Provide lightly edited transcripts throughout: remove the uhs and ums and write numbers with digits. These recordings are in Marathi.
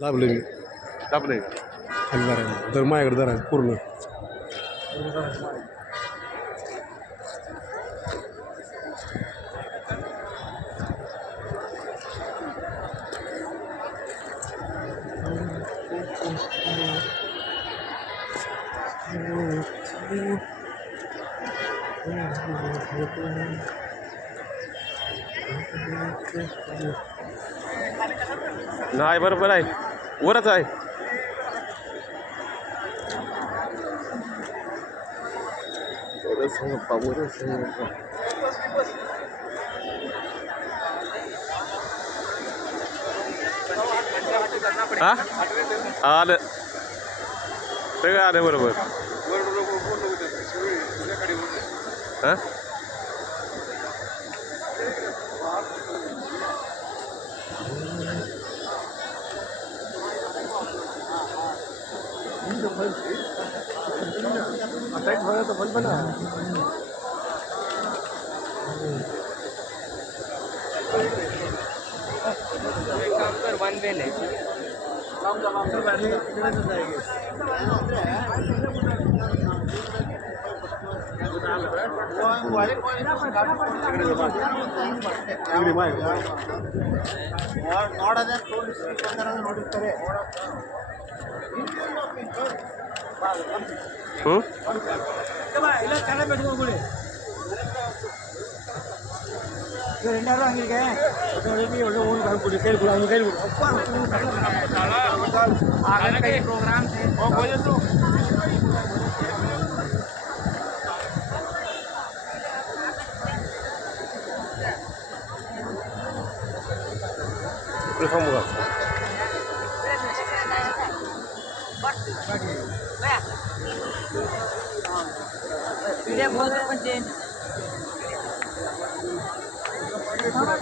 दाबले मी दाबले खाली धरायला तर माझ्याकडे धरायला पूर्ण नाही बरोबर आहे वरच आहे हा आलं सगळं आलं बरोबर हा काम कर वन वे ले प्रोग्राम थोड़ा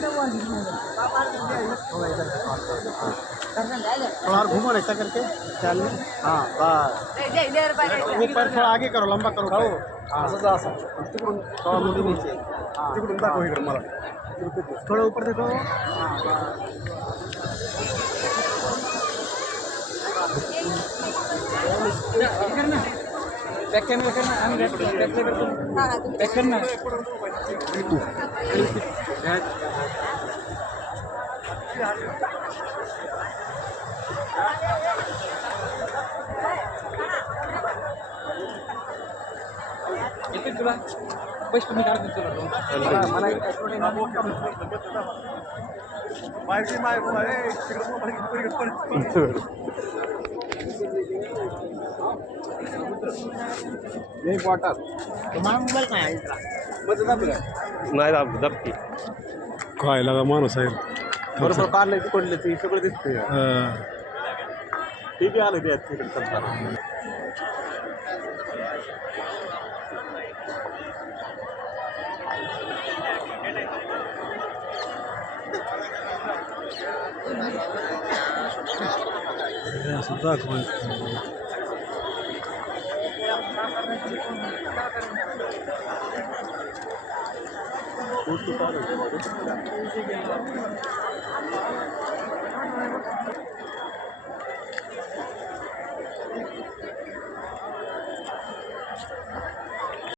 और घूमो ऐसा करके चल हाँ बस ऊपर थोड़ा आगे करो लंबा करो असं जा असं तिकडून थोडा मुली नीचे तिकडून दाखव इकडे मला थोडं ऊपर देखो बैक कैमरा करना हम बैक करना तुला पैसे मी काढतो तुला मला एक वाटर तुम्हाला मोबाईल काय आहे नाही दाबकी काय लागा माणूस आहे बरोबर काढलं की पडले ते सगळं दिसतंय ते बी आलं ते तिकडे चालताना असं दाखव खूप